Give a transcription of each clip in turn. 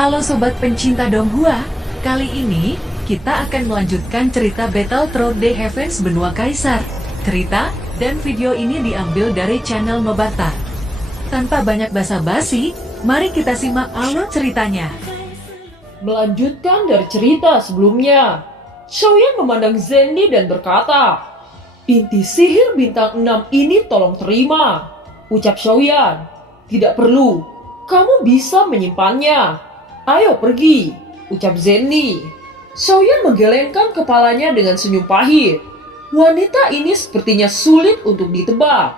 Halo Sobat pencinta Donghua, kali ini kita akan melanjutkan cerita Battle Through the Heavens Benua Kaisar. Cerita dan video ini diambil dari channel Mobata. Tanpa banyak basa-basi, mari kita simak alur ceritanya. Melanjutkan dari cerita sebelumnya, Xiaoyan memandang Zenny dan berkata, "Inti sihir bintang 6 ini tolong terima," ucap Xiaoyan. "Tidak perlu, kamu bisa menyimpannya. Ayo pergi," ucap Zenny. Xiaoyan menggelengkan kepalanya dengan senyum pahit. Wanita ini sepertinya sulit untuk ditebak.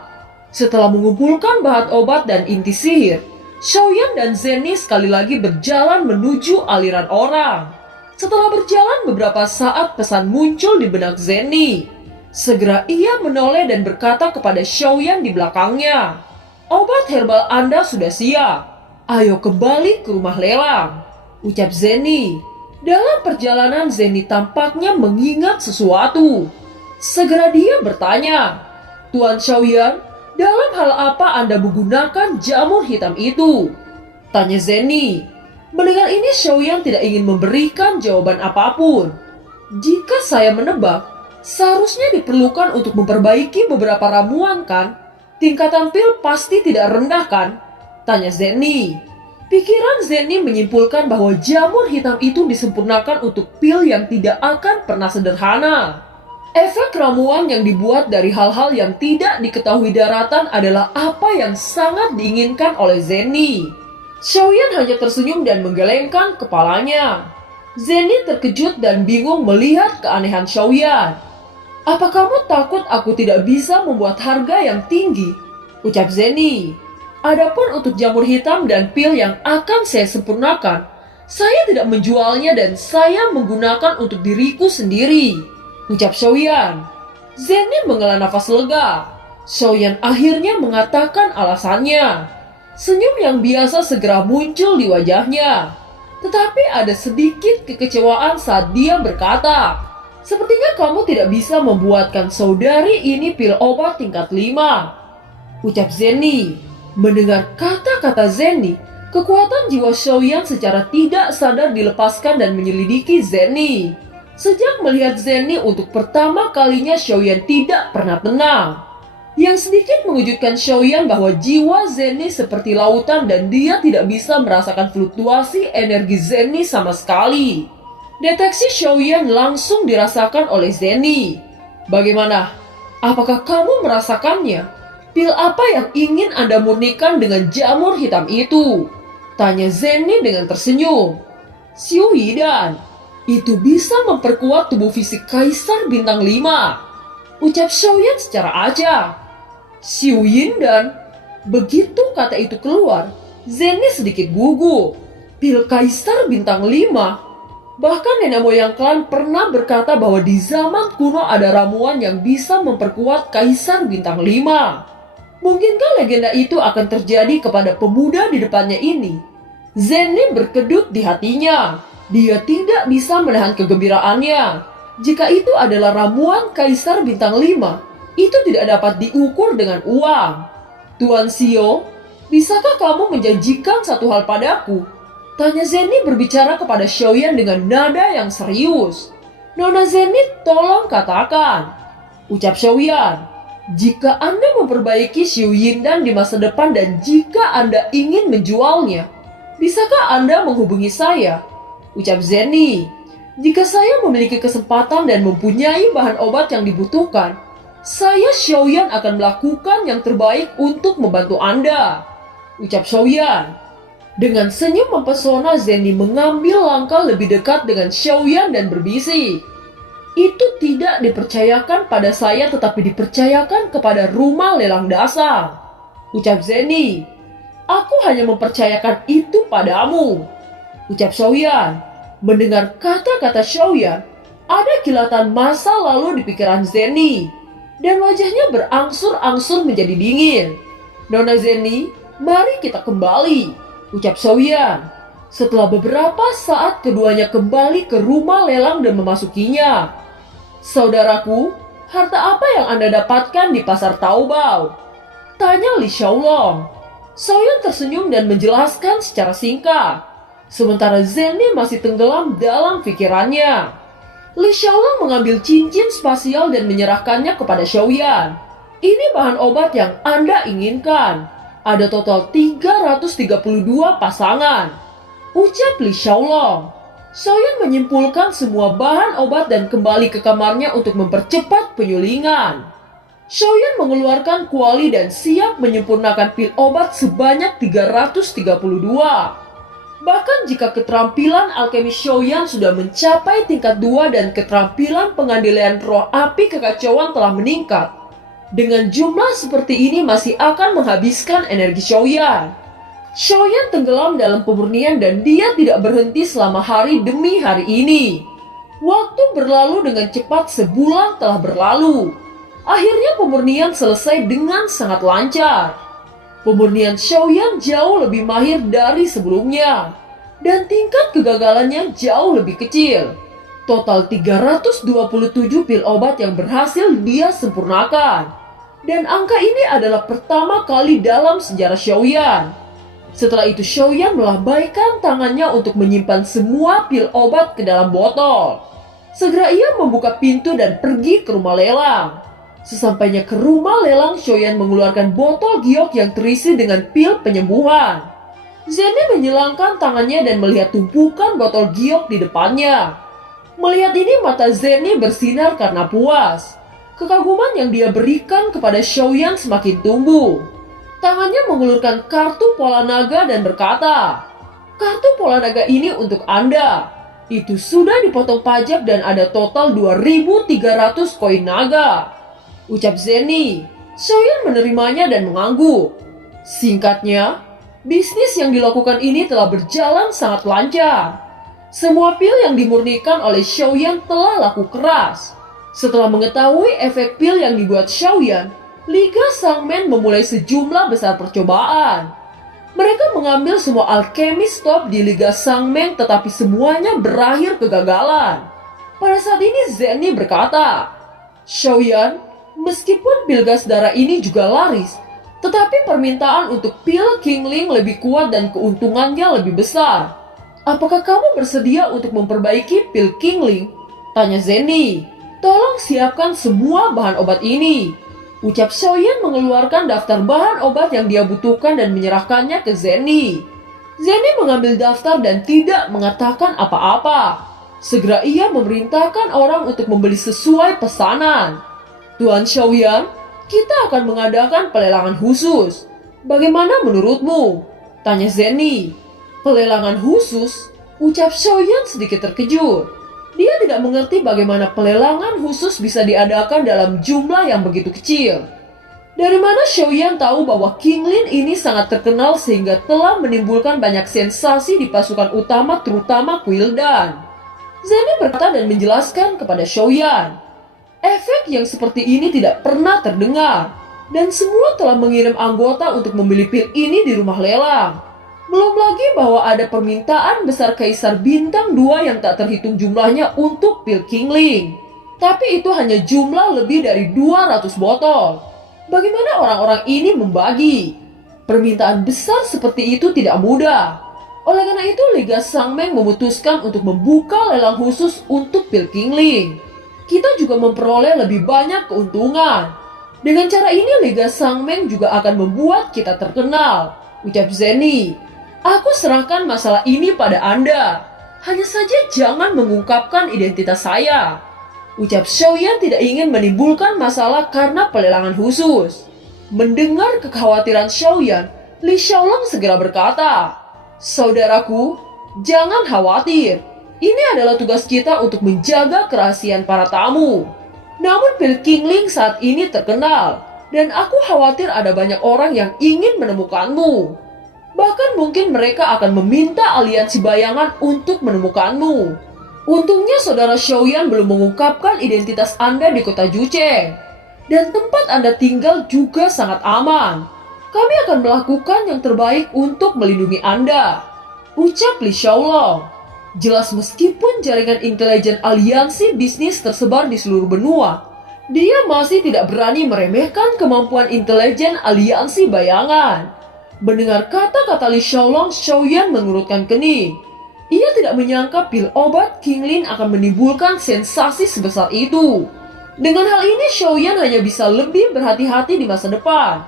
Setelah mengumpulkan bahan obat dan inti sihir, Xiaoyan dan Zenny sekali lagi berjalan menuju aliran orang. Setelah berjalan beberapa saat, pesan muncul di benak Zenny. Segera ia menoleh dan berkata kepada Xiaoyan di belakangnya, "Obat herbal Anda sudah siap. Ayo kembali ke rumah lelang," ucap Zenny. Dalam perjalanan, Zenny tampaknya mengingat sesuatu. Segera dia bertanya, "Tuan Xiaoyan, dalam hal apa Anda menggunakan jamur hitam itu?" tanya Zenny. Mendengar ini, Xiaoyan tidak ingin memberikan jawaban apapun. "Jika saya menebak, seharusnya diperlukan untuk memperbaiki beberapa ramuan kan? Tingkatan pil pasti tidak rendah kan?" tanya Zenny. Pikiran Zenny menyimpulkan bahwa jamur hitam itu disempurnakan untuk pil yang tidak akan pernah sederhana. Efek ramuan yang dibuat dari hal-hal yang tidak diketahui daratan adalah apa yang sangat diinginkan oleh Zenny. Xiaoyan hanya tersenyum dan menggelengkan kepalanya. Zenny terkejut dan bingung melihat keanehan Xiaoyan. "Apa kamu takut aku tidak bisa membuat harga yang tinggi?" ucap Zenny. "Adapun untuk jamur hitam dan pil yang akan saya sempurnakan, saya tidak menjualnya dan saya menggunakan untuk diriku sendiri," ucap Xiaoyan. Zenny menghela nafas lega. Xiaoyan akhirnya mengatakan alasannya. Senyum yang biasa segera muncul di wajahnya. Tetapi ada sedikit kekecewaan saat dia berkata, "Sepertinya kamu tidak bisa membuatkan saudari ini pil obat tingkat 5, ucap Zenny. Mendengar kata-kata Zenny, kekuatan jiwa Xiaoyan secara tidak sadar dilepaskan dan menyelidiki Zenny. Sejak melihat Zenny untuk pertama kalinya, Xiaoyan tidak pernah tenang. Yang sedikit mengejutkan Xiaoyan bahwa jiwa Zenny seperti lautan dan dia tidak bisa merasakan fluktuasi energi Zenny sama sekali. Deteksi Xiaoyan langsung dirasakan oleh Zenny. "Bagaimana? Apakah kamu merasakannya? Pil apa yang ingin Anda murnikan dengan jamur hitam itu?" tanya Zenny dengan tersenyum. "Xiu Yidan, itu bisa memperkuat tubuh fisik Kaisar Bintang 5, ucap Xiaoyan secara acak. "Xiu Yidan?" Begitu kata itu keluar, Zenny sedikit gugup. Pil Kaisar Bintang 5? Bahkan nenek moyang klan pernah berkata bahwa di zaman kuno ada ramuan yang bisa memperkuat Kaisar Bintang 5. Mungkinkah legenda itu akan terjadi kepada pemuda di depannya ini? Zenny berkedut di hatinya. Dia tidak bisa menahan kegembiraannya. Jika itu adalah ramuan Kaisar Bintang 5, itu tidak dapat diukur dengan uang. "Tuan Xiao, bisakah kamu menjanjikan satu hal padaku?" tanya Zenny berbicara kepada Xiaoyan dengan nada yang serius. "Nona Zenny, tolong katakan," ucap Xiaoyan. "Jika Anda memperbaiki Xiu Yidan di masa depan dan jika Anda ingin menjualnya, bisakah Anda menghubungi saya?" ucap Zenny. "Jika saya memiliki kesempatan dan mempunyai bahan obat yang dibutuhkan, saya Xiaoyan akan melakukan yang terbaik untuk membantu Anda," ucap Xiaoyan. Dengan senyum mempesona, Zenny mengambil langkah lebih dekat dengan Xiaoyan dan berbisik, "Itu tidak dipercayakan pada saya tetapi dipercayakan kepada rumah lelang dasar," ucap Zenny. "Aku hanya mempercayakan itu padamu," ucap Xiaoyan. Mendengar kata-kata Xiaoyan, ada kilatan masa lalu di pikiran Zenny dan wajahnya berangsur-angsur menjadi dingin. "Nona Zenny, mari kita kembali," ucap Xiaoyan. Setelah beberapa saat, keduanya kembali ke rumah lelang dan memasukinya. "Saudaraku, harta apa yang Anda dapatkan di pasar Taobao?" tanya Li Xiaolong. Xiaoyan tersenyum dan menjelaskan secara singkat. Sementara Zenny masih tenggelam dalam pikirannya. Li Xiaolong mengambil cincin spasial dan menyerahkannya kepada Xiaoyan. Ini bahan obat yang Anda inginkan. Ada total 332 pasangan. Ucap Li Xiaolong. Xiaoyan menyimpulkan semua bahan obat dan kembali ke kamarnya untuk mempercepat penyulingan. Xiaoyan mengeluarkan kuali dan siap menyempurnakan pil obat sebanyak 332. Bahkan jika keterampilan alkemi Xiaoyan sudah mencapai tingkat 2 dan keterampilan pengandaian roh api kekacauan telah meningkat, dengan jumlah seperti ini masih akan menghabiskan energi Xiaoyan. Xiaoyan tenggelam dalam pemurnian dan dia tidak berhenti selama hari demi hari ini. Waktu berlalu dengan cepat, sebulan telah berlalu. Akhirnya pemurnian selesai dengan sangat lancar. Pemurnian Xiaoyan jauh lebih mahir dari sebelumnya, dan tingkat kegagalannya jauh lebih kecil. Total 327 pil obat yang berhasil dia sempurnakan. Dan angka ini adalah pertama kali dalam sejarah Xiaoyan. Setelah itu Xiaoyan melambaikan tangannya untuk menyimpan semua pil obat ke dalam botol. Segera ia membuka pintu dan pergi ke rumah lelang. Sesampainya ke rumah lelang, Xiaoyan mengeluarkan botol giok yang terisi dengan pil penyembuhan. Zenny menyilangkan tangannya dan melihat tumpukan botol giok di depannya. Melihat ini, mata Zenny bersinar karena puas. Kekaguman yang dia berikan kepada Xiaoyan semakin tumbuh. Tangannya mengulurkan kartu pola naga dan berkata, "Kartu pola naga ini untuk Anda. Itu sudah dipotong pajak dan ada total 2.300 koin naga." Ucap Zenny. Xiaoyan menerimanya dan mengangguk. Singkatnya, bisnis yang dilakukan ini telah berjalan sangat lancar. Semua pil yang dimurnikan oleh Xiaoyan telah laku keras. Setelah mengetahui efek pil yang dibuat Xiaoyan, Liga Sangmen memulai sejumlah besar percobaan. Mereka mengambil semua alkemis top di Liga Sangmen, tetapi semuanya berakhir kegagalan. Pada saat ini Zenny berkata, "Xiaoyan, meskipun pil gas darah ini juga laris, tetapi permintaan untuk pil Qingling lebih kuat dan keuntungannya lebih besar. Apakah kamu bersedia untuk memperbaiki pil Qingling?" Tanya Zenny. "Tolong siapkan semua bahan obat ini." Ucap Xiaoyan mengeluarkan daftar bahan obat yang dia butuhkan dan menyerahkannya ke Zenny. Zenny mengambil daftar dan tidak mengatakan apa-apa. Segera ia memerintahkan orang untuk membeli sesuai pesanan. "Tuan Xiaoyan, kita akan mengadakan pelelangan khusus. Bagaimana menurutmu?" Tanya Zenny. "Pelelangan khusus?" Ucap Xiaoyan sedikit terkejut. Dia tidak mengerti bagaimana pelelangan khusus bisa diadakan dalam jumlah yang begitu kecil. Dari mana Xiaoyan tahu bahwa Qingling ini sangat terkenal sehingga telah menimbulkan banyak sensasi di pasukan utama, terutama Quildan. Zenny berkata dan menjelaskan kepada Xiaoyan. Efek yang seperti ini tidak pernah terdengar, dan semua telah mengirim anggota untuk membeli pil ini di rumah lelang. Belum lagi bahwa ada permintaan besar Kaisar Bintang 2 yang tak terhitung jumlahnya untuk pil Qingling. Tapi itu hanya jumlah lebih dari 200 botol. Bagaimana orang-orang ini membagi? Permintaan besar seperti itu tidak mudah. Oleh karena itu Liga Sangmeng memutuskan untuk membuka lelang khusus untuk pil Qingling. Kita juga memperoleh lebih banyak keuntungan. Dengan cara ini Liga Sangmeng juga akan membuat kita terkenal. Ucap Zenny. "Aku serahkan masalah ini pada Anda. Hanya saja jangan mengungkapkan identitas saya." Ucap Xiaoyan tidak ingin menimbulkan masalah karena pelelangan khusus. Mendengar kekhawatiran Xiaoyan, Li Xiaolong segera berkata, "Saudaraku, jangan khawatir. Ini adalah tugas kita untuk menjaga kerahasiaan para tamu. Namun pil Qingling saat ini terkenal, dan aku khawatir ada banyak orang yang ingin menemukanmu. Bahkan mungkin mereka akan meminta aliansi bayangan untuk menemukanmu. Untungnya saudara Xiaoyan belum mengungkapkan identitas Anda di kota Jucheng. Dan tempat Anda tinggal juga sangat aman. Kami akan melakukan yang terbaik untuk melindungi Anda." Ucap Li Xiaolong. Jelas meskipun jaringan intelijen aliansi bisnis tersebar di seluruh benua, dia masih tidak berani meremehkan kemampuan intelijen aliansi bayangan. Mendengar kata-kata Li Xiaolong, Xiaoyan mengerutkan kening. tidak menyangka pil obat Kinglin akan menimbulkan sensasi sebesar itu. Dengan hal ini, Xiaoyan hanya bisa lebih berhati-hati di masa depan.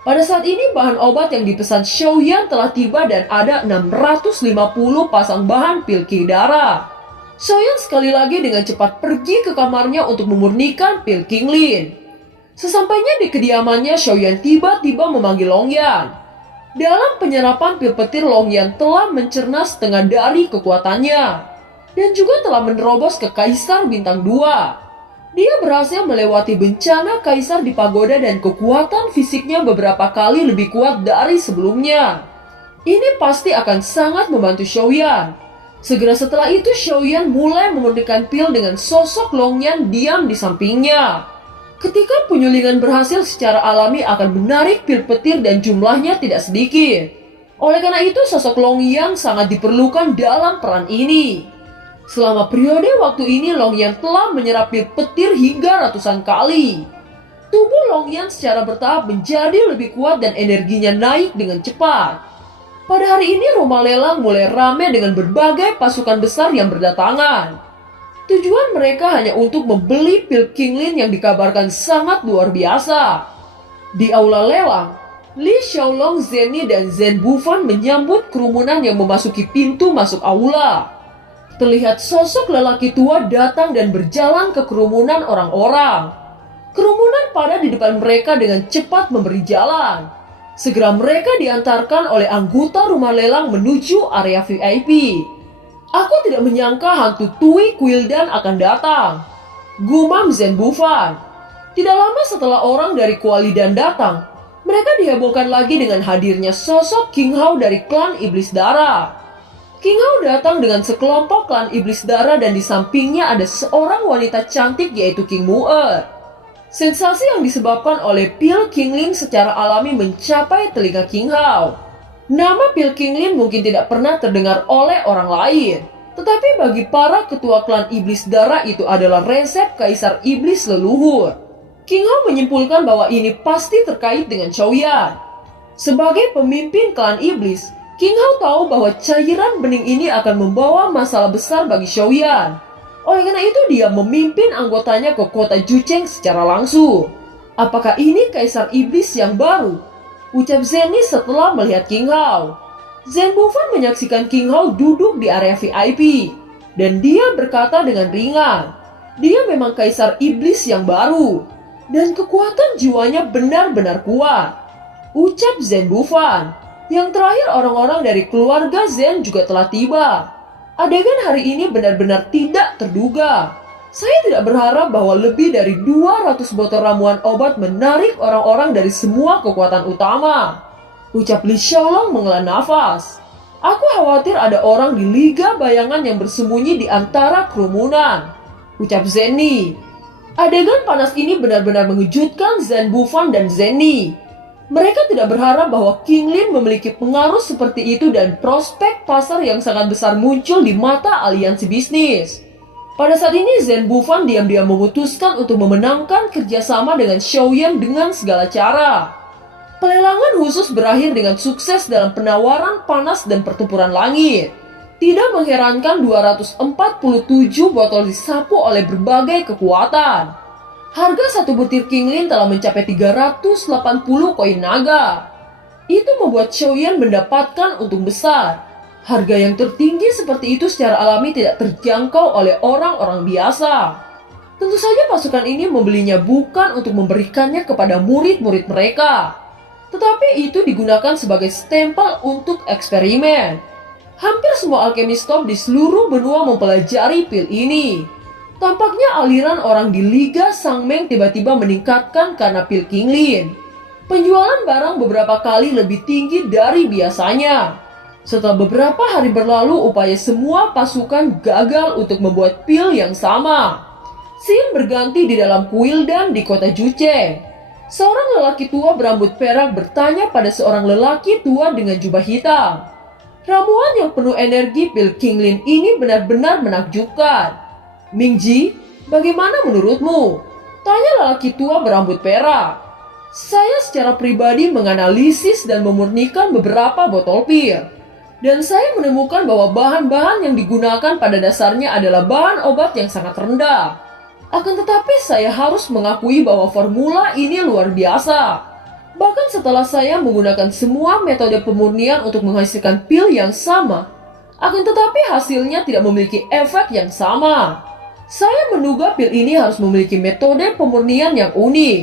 Pada saat ini, bahan obat yang dipesan Xiaoyan telah tiba dan ada 650 pasang bahan pil Qi darah. Xiaoyan sekali lagi dengan cepat pergi ke kamarnya untuk memurnikan pil Kinglin. Sesampainya di kediamannya, Xiaoyan tiba-tiba memanggil Longyan. Dalam penyerapan pil petir, Longyan telah mencerna setengah dari kekuatannya dan juga telah menerobos ke Kaisar Bintang 2. Dia berhasil melewati bencana Kaisar di pagoda dan kekuatan fisiknya beberapa kali lebih kuat dari sebelumnya. Ini pasti akan sangat membantu Xiaoyan. Segera setelah itu, Xiaoyan mulai memurnikan pil dengan sosok Longyan diam di sampingnya. Ketika penyulingan berhasil secara alami akan menarik pil petir dan jumlahnya tidak sedikit. Oleh karena itu, sosok Longyan sangat diperlukan dalam peran ini. Selama periode waktu ini, Longyan telah menyerap pil petir hingga ratusan kali. Tubuh Longyan secara bertahap menjadi lebih kuat dan energinya naik dengan cepat. Pada hari ini, rumah lelang mulai ramai dengan berbagai pasukan besar yang berdatangan. Tujuan mereka hanya untuk membeli pil Kinglin yang dikabarkan sangat luar biasa. Di aula lelang, Li Xiaolong, Zenny, dan Zhen Bufan menyambut kerumunan yang memasuki pintu masuk aula. Terlihat sosok lelaki tua datang dan berjalan ke kerumunan orang-orang. Kerumunan pada di depan mereka dengan cepat memberi jalan. Segera mereka diantarkan oleh anggota rumah lelang menuju area VIP. Aku tidak menyangka hantu Tui Quildan akan datang, gumam Zhen Bufan. Tidak lama setelah orang dari Kualidan datang, mereka dihebohkan lagi dengan hadirnya sosok King Hao dari klan Iblis Darah. King Hao datang dengan sekelompok klan Iblis Darah dan di sampingnya ada seorang wanita cantik yaitu King Mu'er. Sensasi yang disebabkan oleh pil Kinglin secara alami mencapai telinga King Hao. Nama pil Kinglin mungkin tidak pernah terdengar oleh orang lain, tetapi bagi para ketua klan Iblis Darah itu adalah resep Kaisar Iblis leluhur. King Hao menyimpulkan bahwa ini pasti terkait dengan Xiaoyan. Sebagai pemimpin klan Iblis, King Hao tahu bahwa cairan bening ini akan membawa masalah besar bagi Xiaoyan. Oleh karena itu, dia memimpin anggotanya ke kota Jucheng secara langsung. Apakah ini Kaisar Iblis yang baru? Ucap Zenny setelah melihat King Hao. Zhen Bufan menyaksikan King Hao duduk di area VIP. Dan dia berkata dengan ringan, dia memang Kaisar Iblis yang baru. Dan kekuatan jiwanya benar-benar kuat. Ucap Zhen Bufan. Yang terakhir, orang-orang dari keluarga Zhen juga telah tiba. Adegan hari ini benar-benar tidak terduga. Saya tidak berharap bahwa lebih dari 200 botol ramuan obat menarik orang-orang dari semua kekuatan utama. Ucap Li Xiaolong menghela nafas. Aku khawatir ada orang di Liga Bayangan yang bersembunyi di antara kerumunan. Ucap Zenny. Adegan panas ini benar-benar mengejutkan Zhen Bufan dan Zenny. Mereka tidak berharap bahwa Kinglin memiliki pengaruh seperti itu dan prospek pasar yang sangat besar muncul di mata aliansi bisnis. Pada saat ini, Zhen Bufan diam-diam memutuskan untuk memenangkan kerjasama dengan Xiaoyan dengan segala cara. Pelelangan khusus berakhir dengan sukses dalam penawaran panas dan pertempuran langit. Tidak mengherankan 247 botol disapu oleh berbagai kekuatan. Harga satu butir Kinglin telah mencapai 380 koin naga. Itu membuat Xiaoyan mendapatkan untung besar. Harga yang tertinggi seperti itu secara alami tidak terjangkau oleh orang-orang biasa. Tentu saja pasukan ini membelinya bukan untuk memberikannya kepada murid-murid mereka, tetapi itu digunakan sebagai stempel untuk eksperimen. Hampir semua alkemis top di seluruh benua mempelajari pil ini. Tampaknya aliran orang di Liga Sangmeng tiba-tiba meningkatkan karena pil Kinglin. Penjualan barang beberapa kali lebih tinggi dari biasanya. Setelah beberapa hari berlalu, upaya semua pasukan gagal untuk membuat pil yang sama. Scene berganti di dalam Kuildan di kota Jucheng. Seorang lelaki tua berambut perak bertanya pada seorang lelaki tua dengan jubah hitam. Ramuan yang penuh energi pil Kinglin ini benar-benar menakjubkan. Mingji, bagaimana menurutmu? Tanya lelaki tua berambut perak. Saya secara pribadi menganalisis dan memurnikan beberapa botol pil. Dan saya menemukan bahwa bahan-bahan yang digunakan pada dasarnya adalah bahan obat yang sangat rendah. Akan tetapi saya harus mengakui bahwa formula ini luar biasa. Bahkan setelah saya menggunakan semua metode pemurnian untuk menghasilkan pil yang sama, akan tetapi hasilnya tidak memiliki efek yang sama. Saya menduga pil ini harus memiliki metode pemurnian yang unik.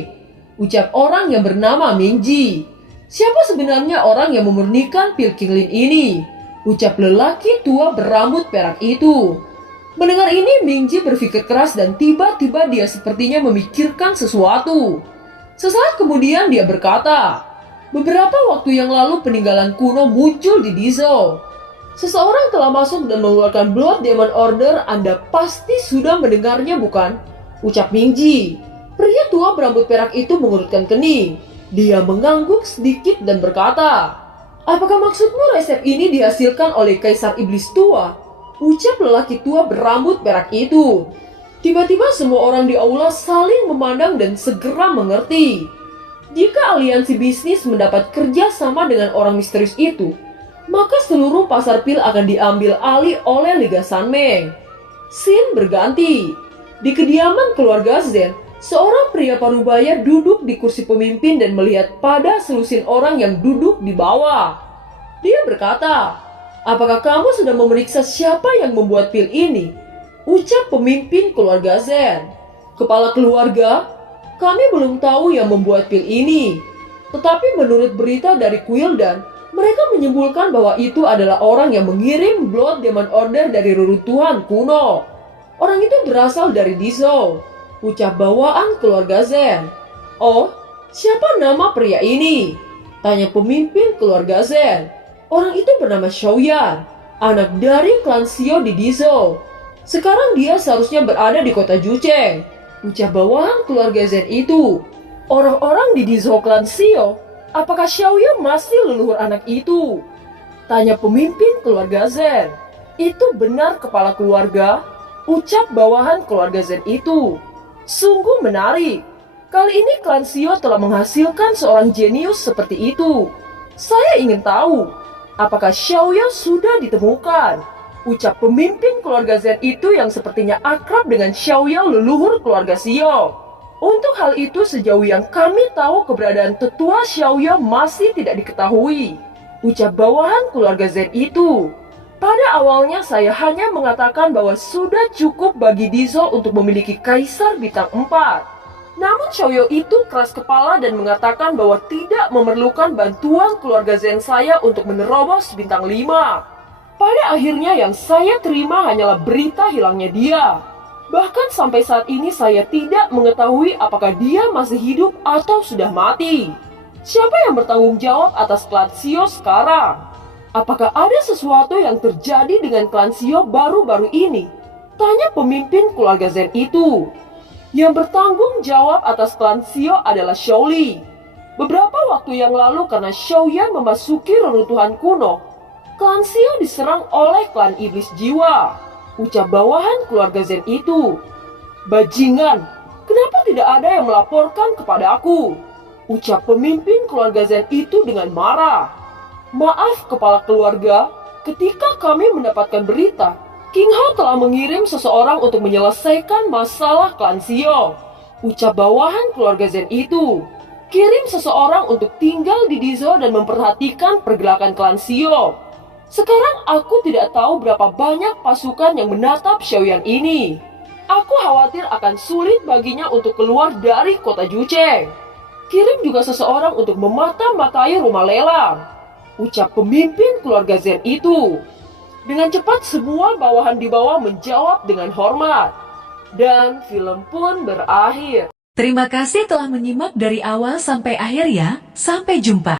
Ucap orang yang bernama Mingji. Siapa sebenarnya orang yang memurnikan pil Kinglin ini? Ucap lelaki tua berambut perak itu. Mendengar ini, Mingji berpikir keras dan tiba-tiba dia sepertinya memikirkan sesuatu. Sesaat kemudian dia berkata, beberapa waktu yang lalu peninggalan kuno muncul di Dizhou. Seseorang telah masuk dan mengeluarkan Blood Demon Order. Anda pasti sudah mendengarnya, bukan? Ucap Mingji. Pria tua berambut perak itu mengurutkan kening. Dia mengangguk sedikit dan berkata, apakah maksudmu resep ini dihasilkan oleh Kaisar Iblis Tua? Ucap lelaki tua berambut perak itu. Tiba-tiba semua orang di aula saling memandang dan segera mengerti. Jika aliansi bisnis mendapat kerja sama dengan orang misterius itu, maka seluruh pasar pil akan diambil alih oleh Liga Sanmeng. Scene berganti. Di kediaman keluarga Zen, seorang pria parubaya duduk di kursi pemimpin dan melihat pada selusin orang yang duduk di bawah. Dia berkata, apakah kamu sudah memeriksa siapa yang membuat pil ini? Ucap pemimpin keluarga Zen. Kepala keluarga, kami belum tahu yang membuat pil ini. Tetapi menurut berita dari Quildan, mereka menyimpulkan bahwa itu adalah orang yang mengirim Blood Demon Order dari reruntuhan kuno. Orang itu berasal dari Dizhou. Ucap bawaan keluarga Zen. Oh, siapa nama pria ini? Tanya pemimpin keluarga Zen. Orang itu bernama Xiaoyan, anak dari klan Xiao di Dizhou. Sekarang dia seharusnya berada di kota Jucheng. Ucap bawahan keluarga Zen itu. Orang-orang di Dizhou klan Xiao, apakah Xiaoyan masih leluhur anak itu? Tanya pemimpin keluarga Zen. Itu benar kepala keluarga? Ucap bawahan keluarga Zen itu. Sungguh menarik. Kali ini klan Xiao telah menghasilkan seorang jenius seperti itu. Saya ingin tahu, apakah Xiaoyan sudah ditemukan? Ucap pemimpin keluarga Zen itu yang sepertinya akrab dengan Xiaoyan leluhur keluarga Xiao. Untuk hal itu sejauh yang kami tahu keberadaan tetua Xiaoyan masih tidak diketahui. Ucap bawahan keluarga Zen itu. Pada awalnya saya hanya mengatakan bahwa sudah cukup bagi Dizhou untuk memiliki Kaisar Bintang 4. Namun Xiaoyan itu keras kepala dan mengatakan bahwa tidak memerlukan bantuan keluarga Zen saya untuk menerobos Bintang 5. Pada akhirnya yang saya terima hanyalah berita hilangnya dia. Bahkan sampai saat ini saya tidak mengetahui apakah dia masih hidup atau sudah mati. Siapa yang bertanggung jawab atas klan Xiao sekarang? Apakah ada sesuatu yang terjadi dengan klan Xiao baru-baru ini? Tanya pemimpin keluarga Zen itu. Yang bertanggung jawab atas klan Xiao adalah Xiaoli. Beberapa waktu yang lalu karena Xiaoyan memasuki reruntuhan kuno, klan Xiao diserang oleh klan iblis jiwa. Ucap bawahan keluarga Zen itu. Bajingan, kenapa tidak ada yang melaporkan kepada aku? Ucap pemimpin keluarga Zen itu dengan marah. Maaf kepala keluarga, ketika kami mendapatkan berita, King Hao telah mengirim seseorang untuk menyelesaikan masalah klan Xiao. Ucap bawahan keluarga Zen itu. Kirim seseorang untuk tinggal di Dizhou dan memperhatikan pergerakan klan Xiao. Sekarang aku tidak tahu berapa banyak pasukan yang menatap Xiaoyan ini. Aku khawatir akan sulit baginya untuk keluar dari kota Jucheng. Kirim juga seseorang untuk memata-matai rumah lelang. Ucap pemimpin keluarga Zen itu. Dengan cepat semua bawahan di bawah menjawab dengan hormat. Dan film pun berakhir. Terima kasih telah menyimak dari awal sampai akhir ya. Sampai jumpa.